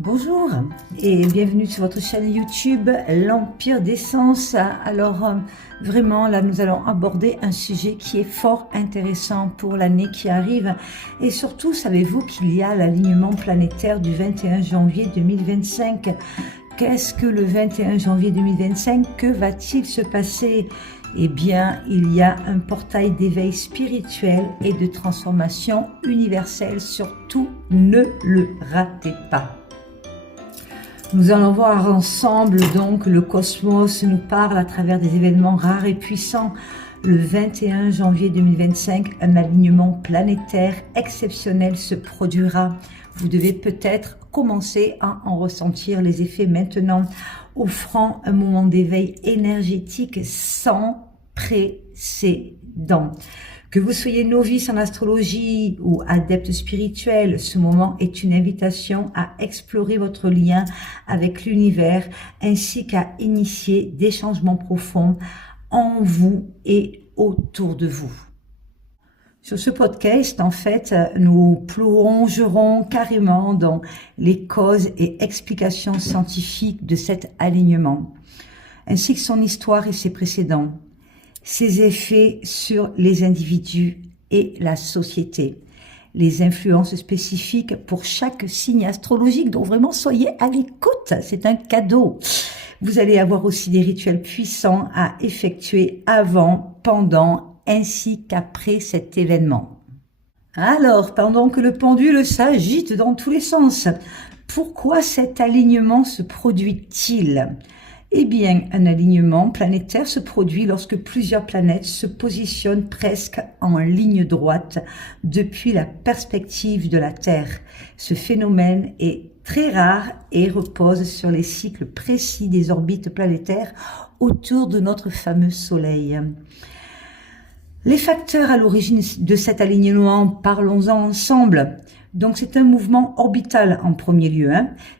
Bonjour et bienvenue sur votre chaîne YouTube L'Empire des Sens. Alors vraiment là nous allons aborder un sujet qui est fort intéressant pour l'année qui arrive et surtout savez-vous qu'il y a l'alignement planétaire du 21 janvier 2025. Qu'est-ce que le 21 janvier 2025? Que va-t-il se passer? Eh bien, il y a un portail d'éveil spirituel et de transformation universelle. Surtout, ne le ratez pas. Nous allons voir ensemble, donc, le cosmos nous parle à travers des événements rares et puissants. Le 21 janvier 2025, un alignement planétaire exceptionnel se produira. Vous devez peut-être commencer à en ressentir les effets maintenant, offrant un moment d'éveil énergétique sans précédent. Que vous soyez novice en astrologie ou adepte spirituel, ce moment est une invitation à explorer votre lien avec l'univers ainsi qu'à initier des changements profonds en vous et autour de vous. Sur ce podcast, en fait, nous plongerons carrément dans les causes et explications scientifiques de cet alignement, ainsi que son histoire et ses précédents, ses effets sur les individus et la société, les influences spécifiques pour chaque signe astrologique, donc vraiment soyez à l'écoute, c'est un cadeau. Vous allez avoir aussi des rituels puissants à effectuer avant, pendant, ainsi qu'après cet événement. Alors, pendant que le pendule s'agite dans tous les sens, pourquoi cet alignement se produit-il ? Eh bien, un alignement planétaire se produit lorsque plusieurs planètes se positionnent presque en ligne droite depuis la perspective de la Terre. Ce phénomène est très rare et repose sur les cycles précis des orbites planétaires autour de notre fameux Soleil. Les facteurs à l'origine de cet alignement, parlons-en ensemble. Donc c'est un mouvement orbital en premier lieu.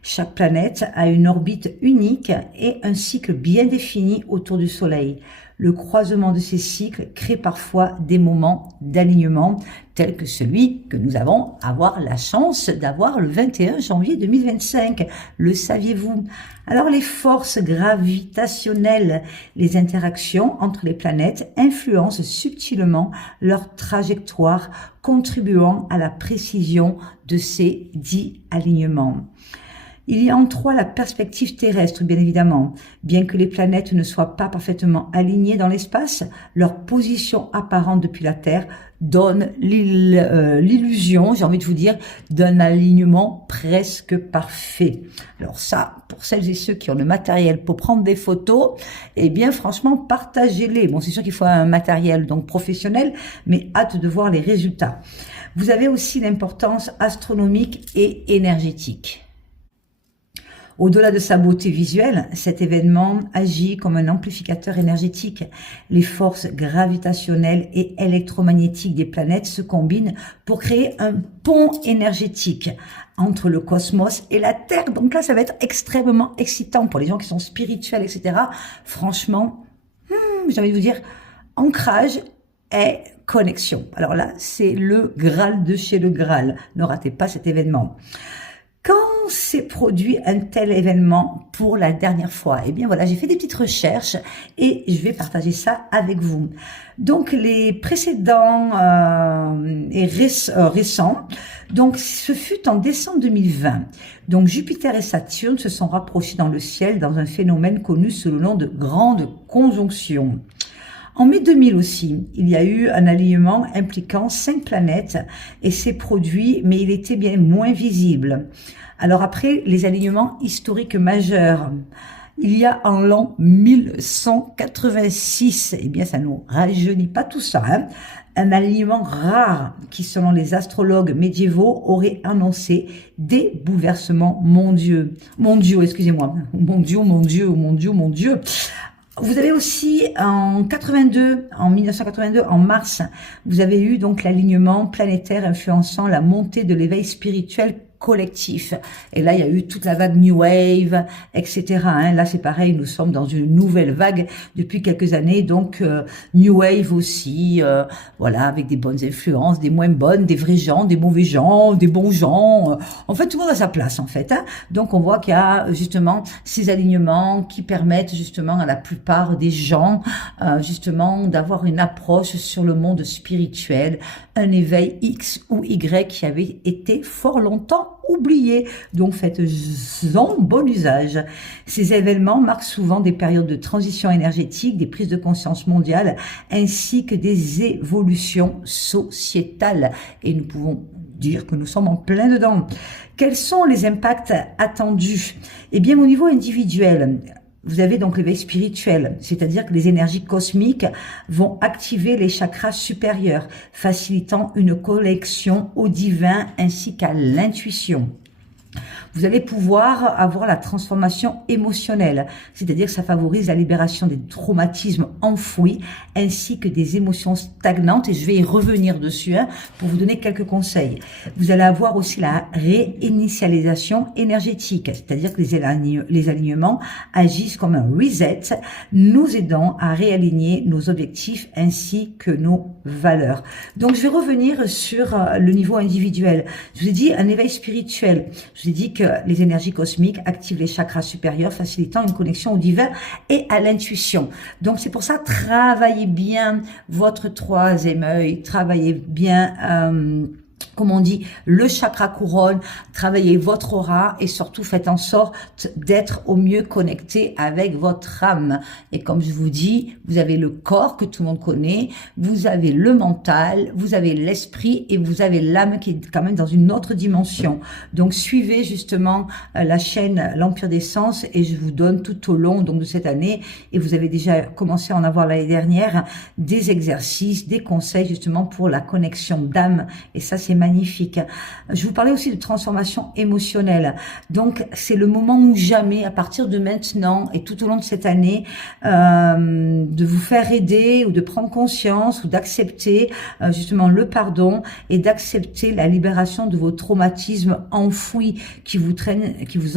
Chaque planète a une orbite unique et un cycle bien défini autour du Soleil. Le croisement de ces cycles crée parfois des moments d'alignement, tels que celui que nous avons avoir la chance d'avoir le 21 janvier 2025. Le saviez-vous? Alors les forces gravitationnelles, les interactions entre les planètes influencent subtilement leur trajectoire, contribuant à la précision de ces dits alignements. Il y a en trois la perspective terrestre, bien évidemment. Bien que les planètes ne soient pas parfaitement alignées dans l'espace, leur position apparente depuis la Terre donne l'illusion, j'ai envie de vous dire, d'un alignement presque parfait. Alors ça, pour celles et ceux qui ont le matériel pour prendre des photos, eh bien franchement, partagez-les. Bon, c'est sûr qu'il faut un matériel donc professionnel, mais hâte de voir les résultats. Vous avez aussi l'importance astronomique et énergétique. Au-delà de sa beauté visuelle, cet événement agit comme un amplificateur énergétique. Les forces gravitationnelles et électromagnétiques des planètes se combinent pour créer un pont énergétique entre le cosmos et la Terre. Donc là, ça va être extrêmement excitant pour les gens qui sont spirituels, etc. Franchement, j'ai envie de vous dire, ancrage et connexion. Alors là, c'est le Graal de chez le Graal. Ne ratez pas cet événement. Quand s'est produit un tel événement pour la dernière fois? Eh bien voilà, j'ai fait des petites recherches et je vais partager ça avec vous. Donc les précédents et récents, donc ce fut en décembre 2020. Donc Jupiter et Saturne se sont rapprochés dans le ciel dans un phénomène connu sous le nom de grande conjonction. En mai 2000 aussi, il y a eu un alignement impliquant 5 planètes et s'est produit, mais il était bien moins visible. Alors après, les alignements historiques majeurs, il y a en l'an 1186, eh bien ça nous rajeunit pas tout ça, un alignement rare qui, selon les astrologues médiévaux, aurait annoncé des bouleversements mondiaux, excusez-moi, mon Dieu. Vous avez aussi en 1982, en mars, vous avez eu donc l'alignement planétaire influençant la montée de l'éveil spirituel collectif. Et là, il y a eu toute la vague New Wave, etc. Là, c'est pareil, nous sommes dans une nouvelle vague depuis quelques années. Donc, New Wave aussi, voilà, avec des bonnes influences, des moins bonnes, des vrais gens, des mauvais gens, des bons gens. En fait, tout le monde a sa place, en fait. Donc, on voit qu'il y a justement ces alignements qui permettent justement à la plupart des gens, justement, d'avoir une approche sur le monde spirituel, un éveil X ou Y qui avait été fort longtemps oublié. Donc faites-en bon usage. Ces événements marquent souvent des périodes de transition énergétique, des prises de conscience mondiales, ainsi que des évolutions sociétales. Et nous pouvons dire que nous sommes en plein dedans. Quels sont les impacts attendus? Eh bien, au niveau individuel, vous avez donc l'éveil spirituel, c'est-à-dire que les énergies cosmiques vont activer les chakras supérieurs, facilitant une connexion au divin ainsi qu'à l'intuition. Vous allez pouvoir avoir la transformation émotionnelle, c'est-à-dire que ça favorise la libération des traumatismes enfouis ainsi que des émotions stagnantes, et je vais y revenir dessus pour vous donner quelques conseils. Vous allez avoir aussi la réinitialisation énergétique, c'est-à-dire que les alignements agissent comme un reset, nous aidant à réaligner nos objectifs ainsi que nos valeurs. Donc je vais revenir sur le niveau individuel. Je vous ai dit un éveil spirituel, je vous ai dit que les énergies cosmiques activent les chakras supérieurs, facilitant une connexion au divin et à l'intuition. Donc c'est pour ça, travaillez bien votre troisième œil, travaillez bien comme on dit, le chakra couronne, travaillez votre aura et surtout faites en sorte d'être au mieux connecté avec votre âme. Et comme je vous dis, vous avez le corps que tout le monde connaît, vous avez le mental, vous avez l'esprit et vous avez l'âme qui est quand même dans une autre dimension. Donc suivez justement la chaîne L'Empire des Sens et je vous donne tout au long donc de cette année, et vous avez déjà commencé à en avoir l'année dernière, des exercices, des conseils justement pour la connexion d'âme, et ça c'est magnifique. Je vous parlais aussi de transformation émotionnelle. Donc, c'est le moment ou jamais, à partir de maintenant et tout au long de cette année, de vous faire aider ou de prendre conscience ou d'accepter justement le pardon et d'accepter la libération de vos traumatismes enfouis qui vous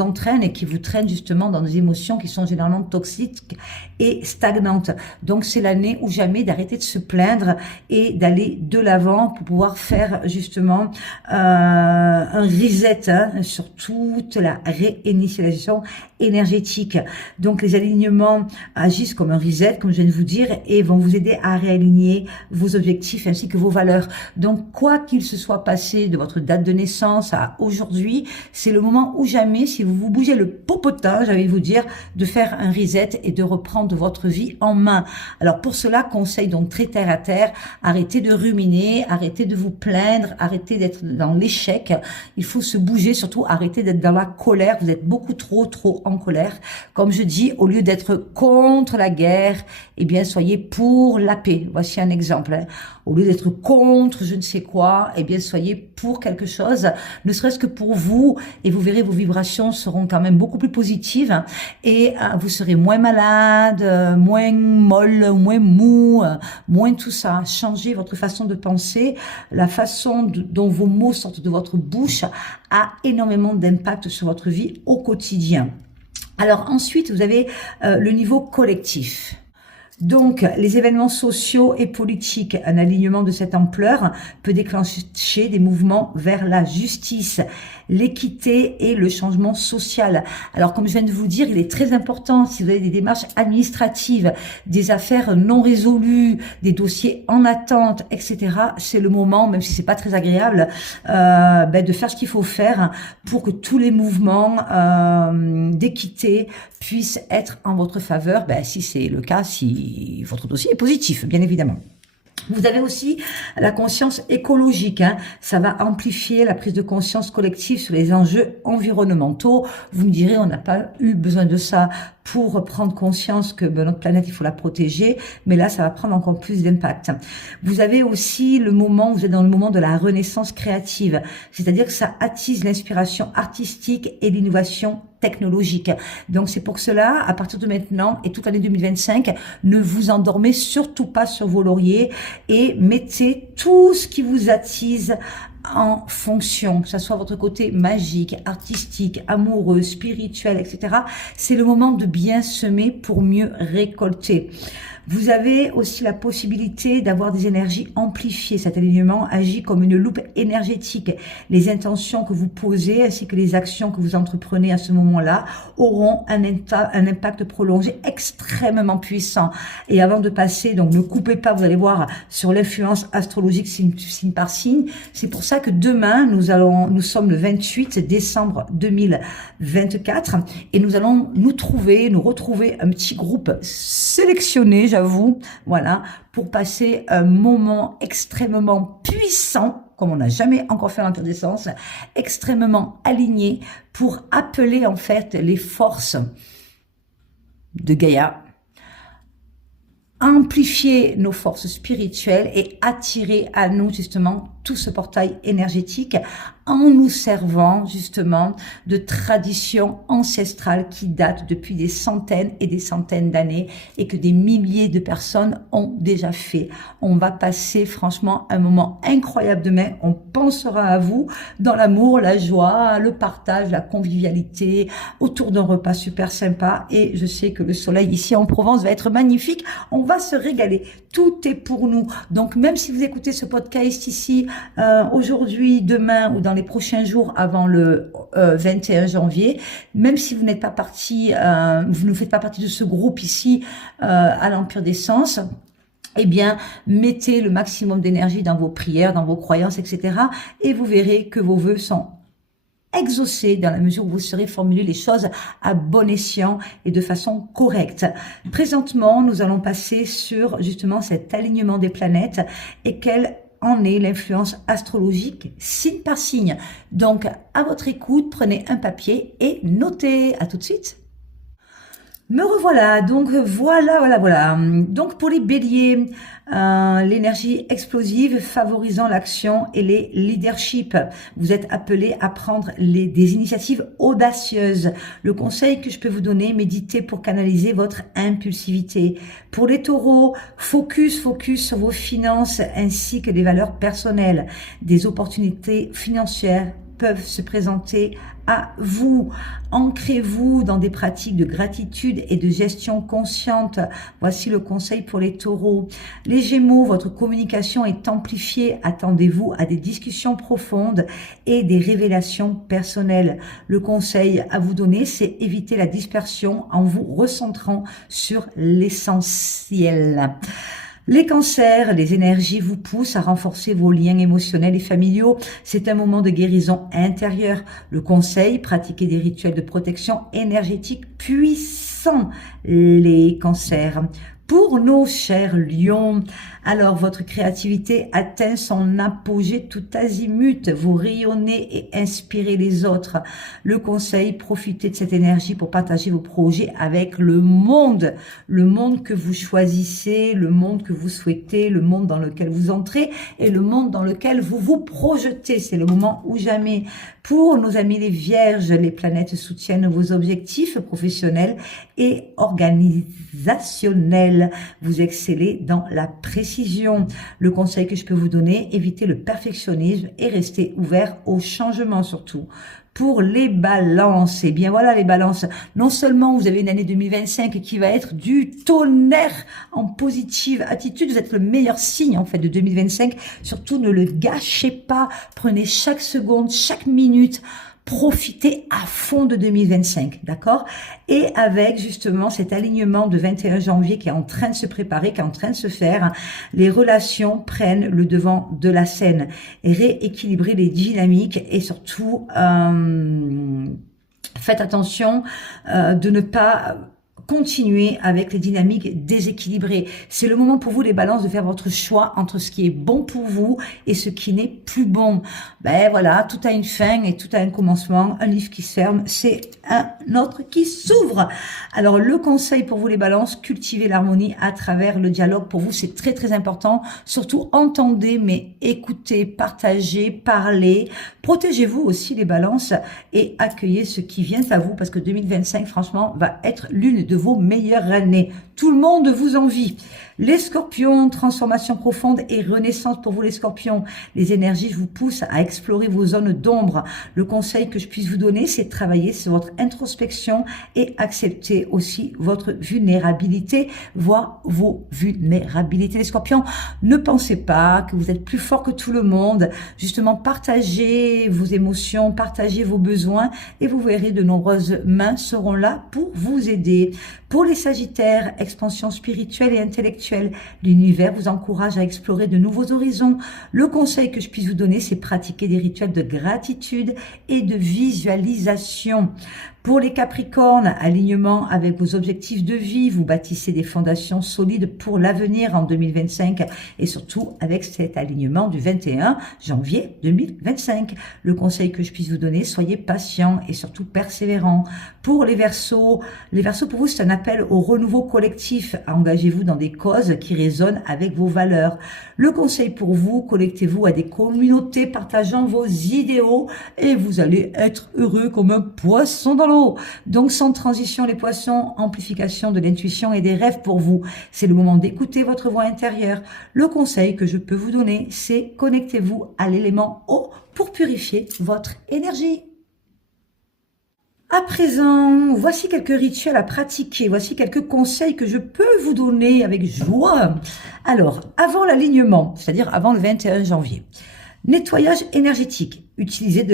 entraînent et qui vous traînent justement dans des émotions qui sont généralement toxiques et stagnantes. Donc, c'est l'année ou jamais d'arrêter de se plaindre et d'aller de l'avant pour pouvoir faire justement un reset sur toute la réinitialisation énergétique. Donc les alignements agissent comme un reset, comme je viens de vous dire, et vont vous aider à réaligner vos objectifs ainsi que vos valeurs. Donc quoi qu'il se soit passé de votre date de naissance à aujourd'hui, c'est le moment ou jamais, si vous vous bougez le popotin, j'ai envie de vous dire, de faire un reset et de reprendre votre vie en main. Alors pour cela, conseil donc très terre à terre, arrêtez de ruminer, arrêtez de vous plaindre, arrêtez d'être dans l'échec, il faut se bouger, surtout arrêtez d'être dans la colère, vous êtes beaucoup trop en colère. Comme je dis, au lieu d'être contre la guerre, eh bien soyez pour la paix. Voici un exemple. Au lieu d'être contre je ne sais quoi, eh bien soyez pour quelque chose, ne serait-ce que pour vous, et vous verrez vos vibrations seront quand même beaucoup plus positives, et vous serez moins malade, moins molle, moins mou, moins tout ça. Changez votre façon de penser, la façon dont vos mots sortent de votre bouche a énormément d'impact sur votre vie au quotidien. Alors ensuite, vous avez le niveau collectif. Donc, les événements sociaux et politiques, un alignement de cette ampleur peut déclencher des mouvements vers la justice, l'équité et le changement social. Alors, comme je viens de vous dire, il est très important, si vous avez des démarches administratives, des affaires non résolues, des dossiers en attente, etc., c'est le moment, même si c'est pas très agréable, de faire ce qu'il faut faire pour que tous les mouvements d'équité puissent être en votre faveur, si c'est le cas, si votre dossier est positif, bien évidemment. Vous avez aussi la conscience écologique, ça va amplifier la prise de conscience collective sur les enjeux environnementaux. Vous me direz, on n'a pas eu besoin de ça pour prendre conscience que notre planète, il faut la protéger, mais là, ça va prendre encore plus d'impact. Vous avez aussi le moment, vous êtes dans le moment de la renaissance créative, c'est-à-dire que ça attise l'inspiration artistique et l'innovation technologique. Donc c'est pour cela, à partir de maintenant et toute l'année 2025, ne vous endormez surtout pas sur vos lauriers et mettez tout ce qui vous attise en fonction, que ce soit votre côté magique, artistique, amoureux, spirituel, etc. C'est le moment de bien semer pour mieux récolter. Vous avez aussi la possibilité d'avoir des énergies amplifiées. Cet alignement agit comme une loupe énergétique. Les intentions que vous posez ainsi que les actions que vous entreprenez à ce moment-là auront un impact prolongé extrêmement puissant. Et avant de passer, donc ne coupez pas, vous allez voir, sur l'influence astrologique signe par signe. C'est pour ça que demain, nous sommes le 28 décembre 2024 et nous allons nous retrouver un petit groupe sélectionné, j'avoue, voilà, pour passer un moment extrêmement puissant, comme on n'a jamais encore fait en l'Empire des Sens, extrêmement aligné pour appeler en fait les forces de Gaïa, amplifier nos forces spirituelles et attirer à nous justement tout ce portail énergétique en nous servant justement de traditions ancestrales qui datent depuis des centaines et des centaines d'années et que des milliers de personnes ont déjà fait. On va passer franchement un moment incroyable demain. On pensera à vous dans l'amour, la joie, le partage, la convivialité, autour d'un repas super sympa. Et je sais que le soleil ici en Provence va être magnifique. On va se régaler. Tout est pour nous. Donc même si vous écoutez ce podcast ici aujourd'hui, demain ou dans les prochains jours avant le 21 janvier, même si vous n'êtes pas parti, vous ne faites pas partie de ce groupe ici à l'Empire des Sens, eh bien, mettez le maximum d'énergie dans vos prières, dans vos croyances, etc. Et vous verrez que vos vœux sont exaucés dans la mesure où vous saurez formuler les choses à bon escient et de façon correcte. Présentement, nous allons passer sur justement cet alignement des planètes et quelle en est l'influence astrologique signe par signe. Donc, à votre écoute, prenez un papier et notez. À tout de suite. Me revoilà, donc voilà. Donc pour les béliers, l'énergie explosive favorisant l'action et les leaderships. Vous êtes appelés à prendre des initiatives audacieuses. Le conseil que je peux vous donner, méditez pour canaliser votre impulsivité. Pour les taureaux, focus sur vos finances ainsi que des valeurs personnelles. Des opportunités financières peuvent se présenter à vous. Ancrez-vous dans des pratiques de gratitude et de gestion consciente. Voici le conseil pour les taureaux. Les gémeaux, votre communication est amplifiée. Attendez-vous à des discussions profondes et des révélations personnelles. Le conseil à vous donner, c'est éviter la dispersion en vous recentrant sur l'essentiel. Les cancers, les énergies vous poussent à renforcer vos liens émotionnels et familiaux. C'est un moment de guérison intérieure. Le conseil, pratiquez des rituels de protection énergétique puissants. Les cancers. Pour nos chers lions, alors votre créativité atteint son apogée tout azimut. Vous rayonnez et inspirez les autres. Le conseil, profitez de cette énergie pour partager vos projets avec le monde que vous choisissez, le monde que vous souhaitez, le monde dans lequel vous entrez et le monde dans lequel vous vous projetez. C'est le moment ou jamais. Pour nos amis les vierges, les planètes soutiennent vos objectifs professionnels et organisationnels. Vous excellez dans la précision. Le conseil que je peux vous donner, évitez le perfectionnisme et restez ouvert au changement surtout. Pour les balances, eh bien voilà les balances, non seulement vous avez une année 2025 qui va être du tonnerre en positive attitude, vous êtes le meilleur signe en fait de 2025, surtout ne le gâchez pas, prenez chaque seconde, chaque minute, profitez à fond de 2025, d'accord? Et avec justement cet alignement de 21 janvier qui est en train de se préparer, qui est en train de se faire, les relations prennent le devant de la scène. Rééquilibrer les dynamiques et surtout faites attention de ne pas continuer avec les dynamiques déséquilibrées. C'est le moment pour vous, les balances, de faire votre choix entre ce qui est bon pour vous et ce qui n'est plus bon. Ben voilà, tout a une fin et tout a un commencement. Un livre qui se ferme, c'est un autre qui s'ouvre. Alors, le conseil pour vous, les balances, cultivez l'harmonie à travers le dialogue. Pour vous, c'est très, très important. Surtout, entendez, mais écoutez, partagez, parlez. Protégez-vous aussi, les balances, et accueillez ce qui vient à vous, parce que 2025, franchement, va être l'une de vos meilleures années. Tout le monde vous envie. Les scorpions, transformation profonde et renaissance pour vous, les scorpions. Les énergies vous poussent à explorer vos zones d'ombre. Le conseil que je puisse vous donner, c'est de travailler sur votre introspection et accepter aussi votre vulnérabilité, voire vos vulnérabilités. Les scorpions, ne pensez pas que vous êtes plus fort que tout le monde. Justement, partagez vos émotions, partagez vos besoins et vous verrez, de nombreuses mains seront là pour vous aider. Pour les sagittaires, expansion spirituelle et intellectuelle, l'univers vous encourage à explorer de nouveaux horizons. Le conseil que je puisse vous donner, c'est pratiquer des rituels de gratitude et de visualisation. Pour les capricornes, alignement avec vos objectifs de vie, vous bâtissez des fondations solides pour l'avenir en 2025 et surtout avec cet alignement du 21 janvier 2025. Le conseil que je puisse vous donner, soyez patient et surtout persévérant. Pour les Verseaux pour vous, c'est un appel au renouveau collectif. Engagez-vous dans des causes qui résonnent avec vos valeurs. Le conseil pour vous, connectez-vous à des communautés partageant vos idéaux et vous allez être heureux comme un poisson dans l'eau. Donc, sans transition, les poissons, amplification de l'intuition et des rêves pour vous. C'est le moment d'écouter votre voix intérieure. Le conseil que je peux vous donner, c'est connectez-vous à l'élément eau pour purifier votre énergie. À présent, voici quelques rituels à pratiquer. Voici quelques conseils que je peux vous donner avec joie. Alors, avant l'alignement, c'est-à-dire avant le 21 janvier, nettoyage énergétique. Utilisez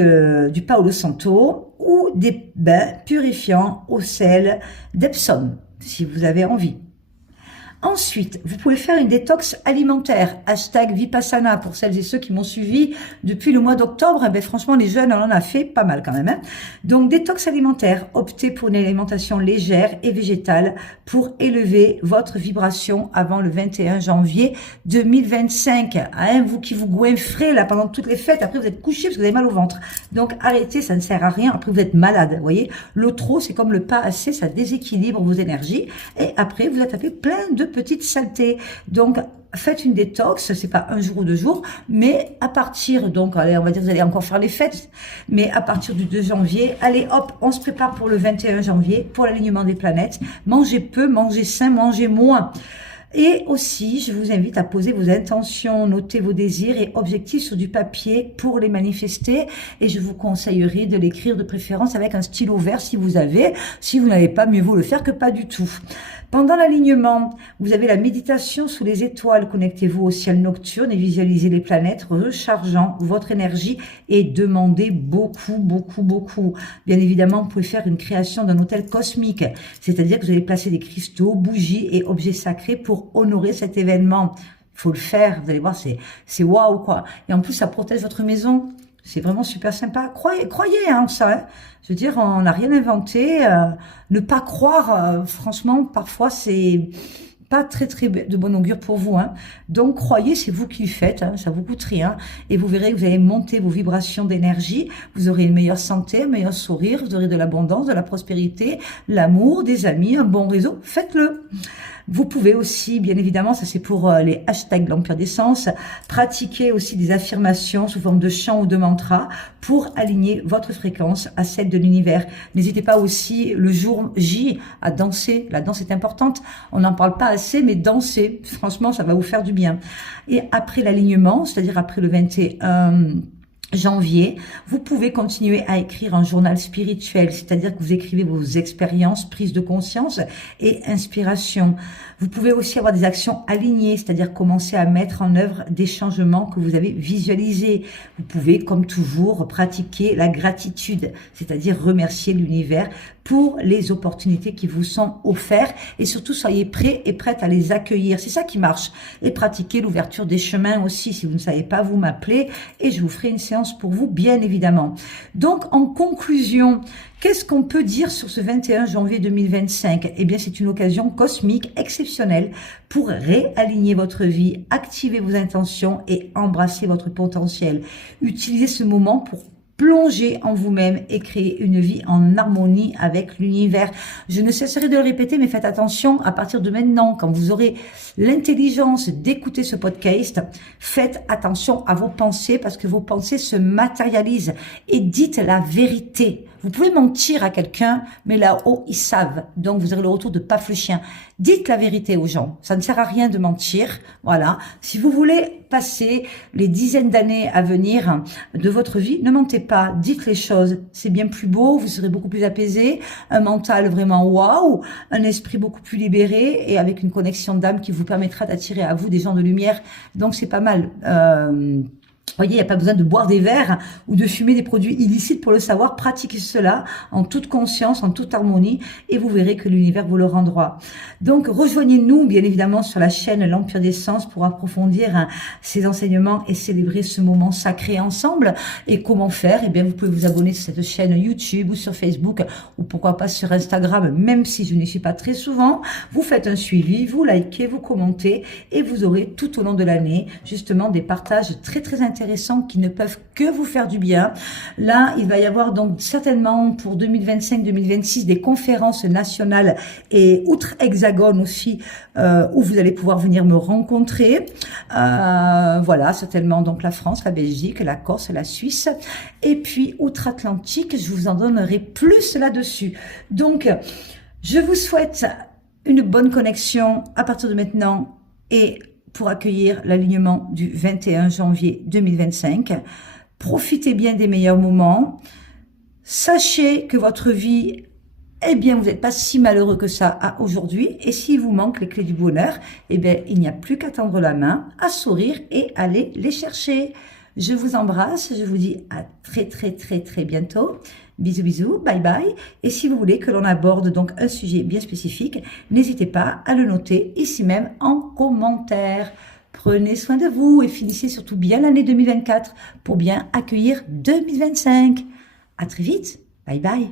du Palo Santo ou des bains purifiants au sel d'Epsom, si vous avez envie. Ensuite, vous pouvez faire une détox alimentaire, #Vipassana, pour celles et ceux qui m'ont suivi depuis le mois d'octobre. Eh bien, franchement, les jeunes, on en a fait pas mal quand même. Hein. Donc, détox alimentaire, optez pour une alimentation légère et végétale pour élever votre vibration avant le 21 janvier 2025. Hein, vous qui vous goinfrez là pendant toutes les fêtes, après vous êtes couché parce que vous avez mal au ventre. Donc, arrêtez, ça ne sert à rien. Après, vous êtes malade, vous voyez. L'eau trop, c'est comme le pas assez, ça déséquilibre vos énergies. Et après, vous tapez plein de petites saletés. Donc, faites une détox, c'est pas un jour ou 2 jours, mais à partir, donc, allez, on va dire, vous allez encore faire les fêtes, mais à partir du 2 janvier, allez, hop, on se prépare pour le 21 janvier, pour l'alignement des planètes. Mangez peu, mangez sain, mangez moins. Et aussi, je vous invite à poser vos intentions, noter vos désirs et objectifs sur du papier pour les manifester. Et je vous conseillerais de l'écrire de préférence avec un stylo vert si vous avez. Si vous n'avez pas, mieux vaut le faire que pas du tout. Pendant l'alignement, vous avez la méditation sous les étoiles. Connectez-vous au ciel nocturne et visualisez les planètes rechargeant votre énergie et demandez beaucoup, beaucoup, beaucoup. Bien évidemment, vous pouvez faire une création d'un hôtel cosmique. C'est-à-dire que vous allez placer des cristaux, bougies et objets sacrés pour honorer cet événement. Il faut le faire, vous allez voir, c'est waouh quoi. Et en plus, ça protège votre maison. C'est vraiment super sympa. Croyez en ça. Hein. Je veux dire, on n'a rien inventé. Ne pas croire, franchement, parfois, c'est pas très de bon augure pour vous. Hein. Donc, croyez, c'est vous qui le faites. Hein, ça vous coûte rien. Et vous verrez que vous allez monter vos vibrations d'énergie. Vous aurez une meilleure santé, un meilleur sourire. Vous aurez de l'abondance, de la prospérité, l'amour, des amis, un bon réseau. Faites-le. Vous pouvez aussi, bien évidemment, ça c'est pour les # l'Empire des Sens, pratiquer aussi des affirmations sous forme de chant ou de mantra pour aligner votre fréquence à celle de l'univers. N'hésitez pas aussi le jour J à danser. La danse est importante. On n'en parle pas assez, mais danser, franchement, ça va vous faire du bien. Et après l'alignement, c'est-à-dire après le 21 janvier, vous pouvez continuer à écrire un journal spirituel, c'est-à-dire que vous écrivez vos expériences, prises de conscience et inspiration. Vous pouvez aussi avoir des actions alignées, c'est-à-dire commencer à mettre en œuvre des changements que vous avez visualisés. Vous pouvez, comme toujours, pratiquer la gratitude, c'est-à-dire remercier l'univers pour les opportunités qui vous sont offertes et surtout soyez prêts et prêtes à les accueillir. C'est ça qui marche. Et pratiquez l'ouverture des chemins aussi. Si vous ne savez pas, vous m'appelez et je vous ferai une séance pour vous, bien évidemment. Donc, en conclusion, qu'est-ce qu'on peut dire sur ce 21 janvier 2025? Eh bien, c'est une occasion cosmique exceptionnelle pour réaligner votre vie, activer vos intentions et embrasser votre potentiel. Utilisez ce moment pour plonger en vous-même et créer une vie en harmonie avec l'univers. Je ne cesserai de le répéter, mais faites attention à partir de maintenant, quand vous aurez l'intelligence d'écouter ce podcast, faites attention à vos pensées parce que vos pensées se matérialisent et dites la vérité. Vous pouvez mentir à quelqu'un, mais là-haut, ils savent. Donc, vous aurez le retour de paf le chien. Dites la vérité aux gens. Ça ne sert à rien de mentir. Voilà. Si vous voulez passer les dizaines d'années à venir de votre vie, ne mentez pas. Dites les choses. C'est bien plus beau. Vous serez beaucoup plus apaisé. Un mental vraiment waouh. Un esprit beaucoup plus libéré et avec une connexion d'âme qui vous permettra d'attirer à vous des gens de lumière. Donc, c'est pas mal. Voyez, il n'y a pas besoin de boire des verres ou de fumer des produits illicites pour le savoir. Pratiquez cela en toute conscience, en toute harmonie et vous verrez que l'univers vous le rendra. Donc, rejoignez-nous bien évidemment sur la chaîne L'Empire des Sens pour approfondir ces enseignements et célébrer ce moment sacré ensemble. Et comment faire? Eh bien, vous pouvez vous abonner sur cette chaîne YouTube ou sur Facebook ou pourquoi pas sur Instagram, même si je n'y suis pas très souvent. Vous faites un suivi, vous likez, vous commentez et vous aurez tout au long de l'année justement des partages très intéressants qui ne peuvent que vous faire du bien. Là, il va y avoir donc certainement pour 2025-2026 des conférences nationales et outre-hexagone aussi où vous allez pouvoir venir me rencontrer. Voilà, certainement donc la France, la Belgique, la Corse, la Suisse et puis outre-Atlantique, je vous en donnerai plus là-dessus. Donc, je vous souhaite une bonne connexion à partir de maintenant et pour accueillir l'alignement du 21 janvier 2025. Profitez bien des meilleurs moments. Sachez que votre vie, eh bien, vous n'êtes pas si malheureux que ça à aujourd'hui. Et s'il vous manque les clés du bonheur, eh bien, il n'y a plus qu'à tendre la main, à sourire et aller les chercher. Je vous embrasse, je vous dis à très bientôt. Bisous, bisous, bye bye. Et si vous voulez que l'on aborde donc un sujet bien spécifique, n'hésitez pas à le noter ici même en commentaire. Prenez soin de vous et finissez surtout bien l'année 2024 pour bien accueillir 2025. À très vite. Bye bye.